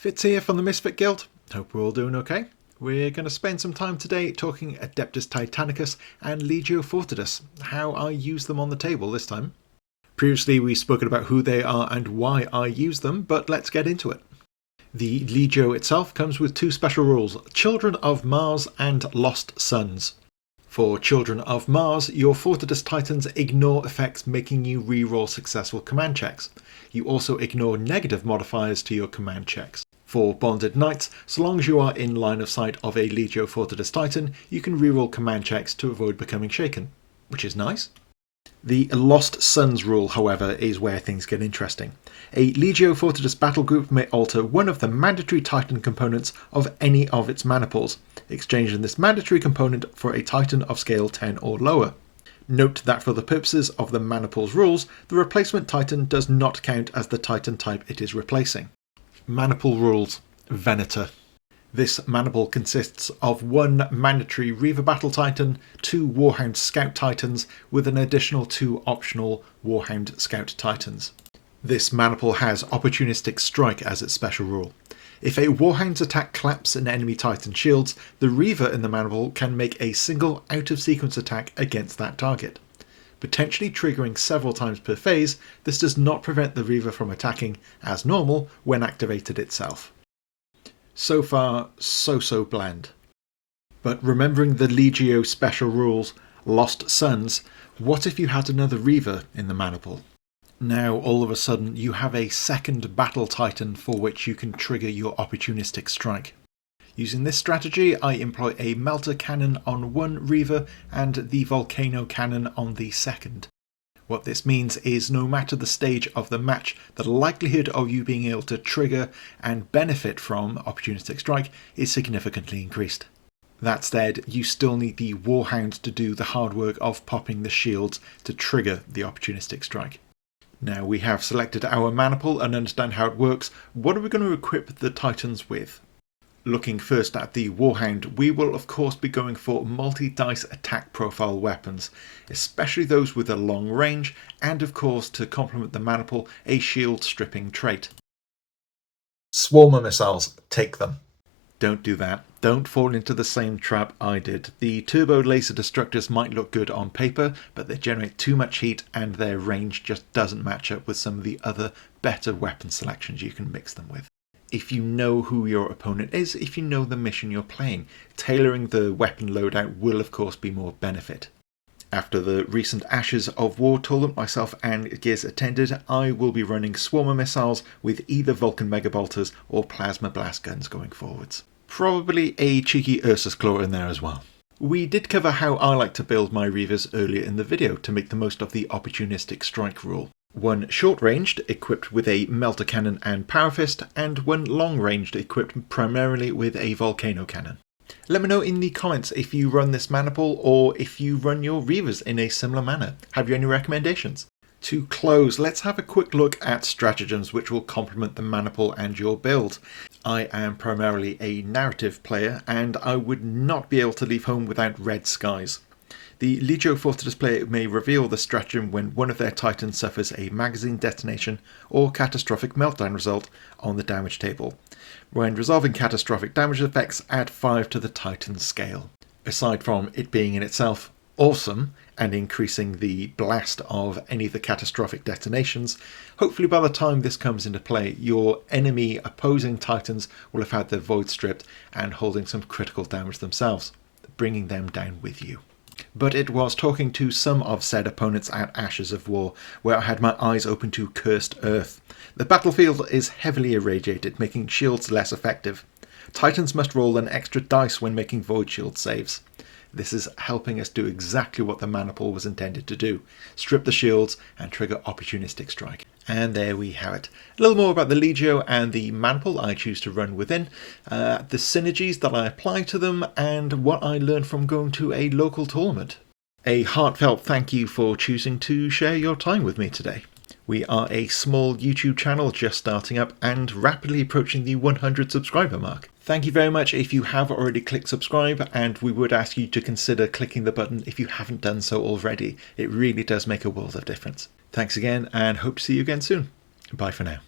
Fitz here from the Misfit Guild. Hope we're all doing okay. We're going to spend some time today talking Adeptus Titanicus and Legio Fortidus, how I use them on the table this time. Previously we've spoken about who they are and why I use them, but let's get into it. The Legio itself comes with two special rules, Children of Mars and Lost Suns. For Children of Mars, your Fortidus Titans ignore effects making you reroll successful command checks. You also ignore negative modifiers to your command checks. For Bonded Knights, so long as you are in line of sight of a Legio Fortidus Titan, you can reroll command checks to avoid becoming shaken, which is nice. The Lost Suns rule, however, is where things get interesting. A Legio Fortidus battle group may alter one of the mandatory Titan components of any of its maniples, exchanging this mandatory component for a Titan of scale 10 or lower. Note that for the purposes of the maniples rules, the replacement Titan does not count as the Titan type it is replacing. Maniple rules. Venator. This maniple consists of one mandatory Reaver Battle Titan, two Warhound Scout Titans, with an additional two optional Warhound Scout Titans. This maniple has Opportunistic Strike as its special rule. If a Warhound's attack claps an enemy Titan shields, the Reaver in the maniple can make a single out-of-sequence attack against that target. Potentially triggering several times per phase, this does not prevent the Reaver from attacking as normal when activated itself. So far, so bland. But remembering the Legio special rules, Lost Suns, what if you had another Reaver in the maniple? Now all of a sudden you have a second Battle Titan for which you can trigger your Opportunistic Strike. Using this strategy, I employ a Melter Cannon on one Reaver and the Volcano Cannon on the second. What this means is no matter the stage of the match, the likelihood of you being able to trigger and benefit from Opportunistic Strike is significantly increased. That said, you still need the Warhound to do the hard work of popping the shields to trigger the Opportunistic Strike. Now we have selected our maniple and understand how it works, what are we going to equip the Titans with? Looking first at the Warhound, we will of course be going for multi-dice attack profile weapons, especially those with a long range, and of course to complement the maniple, a shield stripping trait. Swarmer missiles, take them. Don't do that. Don't fall into the same trap I did. The turbo laser destructors might look good on paper, but they generate too much heat and their range just doesn't match up with some of the other better weapon selections you can mix them with. If you know who your opponent is, if you know the mission you're playing, tailoring the weapon loadout will of course be more benefit. After the recent Ashes of War tournament myself and Gears attended, I will be running Swarmer missiles with either Vulcan Megabolters or Plasma Blast Guns going forwards. Probably a cheeky Ursus Claw in there as well. We did cover how I like to build my Reavers earlier in the video to make the most of the Opportunistic Strike rule. One short-ranged, equipped with a Melter Cannon and Power Fist, and one long-ranged, equipped primarily with a Volcano Cannon. Let me know in the comments if you run this maniple or if you run your Reavers in a similar manner. Have you any recommendations? To close, let's have a quick look at stratagems which will complement the maniple and your build. I am primarily a narrative player and I would not be able to leave home without red skies. The Legio Fortidus player may reveal the stratagem when one of their Titans suffers a magazine detonation or catastrophic meltdown result on the damage table. When resolving catastrophic damage effects, add 5 to the Titan's scale. Aside from it being in itself awesome and increasing the blast of any of the catastrophic detonations, hopefully by the time this comes into play, your enemy opposing Titans will have had their void stripped and holding some critical damage themselves, bringing them down with you. But it was talking to some of said opponents at Ashes of War where I had my eyes open to Cursed Earth. The battlefield is heavily irradiated, making shields less effective. Titans must roll an extra dice when making void shield saves. This is helping us do exactly what the maniple was intended to do, strip the shields and trigger Opportunistic Strike. And there we have it. A little more about the Legio and the maniple I choose to run within, the synergies that I apply to them, and what I learned from going to a local tournament. A heartfelt thank you for choosing to share your time with me today. We are a small YouTube channel just starting up and rapidly approaching the 100 subscriber mark. Thank you very much if you have already clicked subscribe, and we would ask you to consider clicking the button if you haven't done so already. It really does make a world of difference. Thanks again and hope to see you again soon. Bye for now.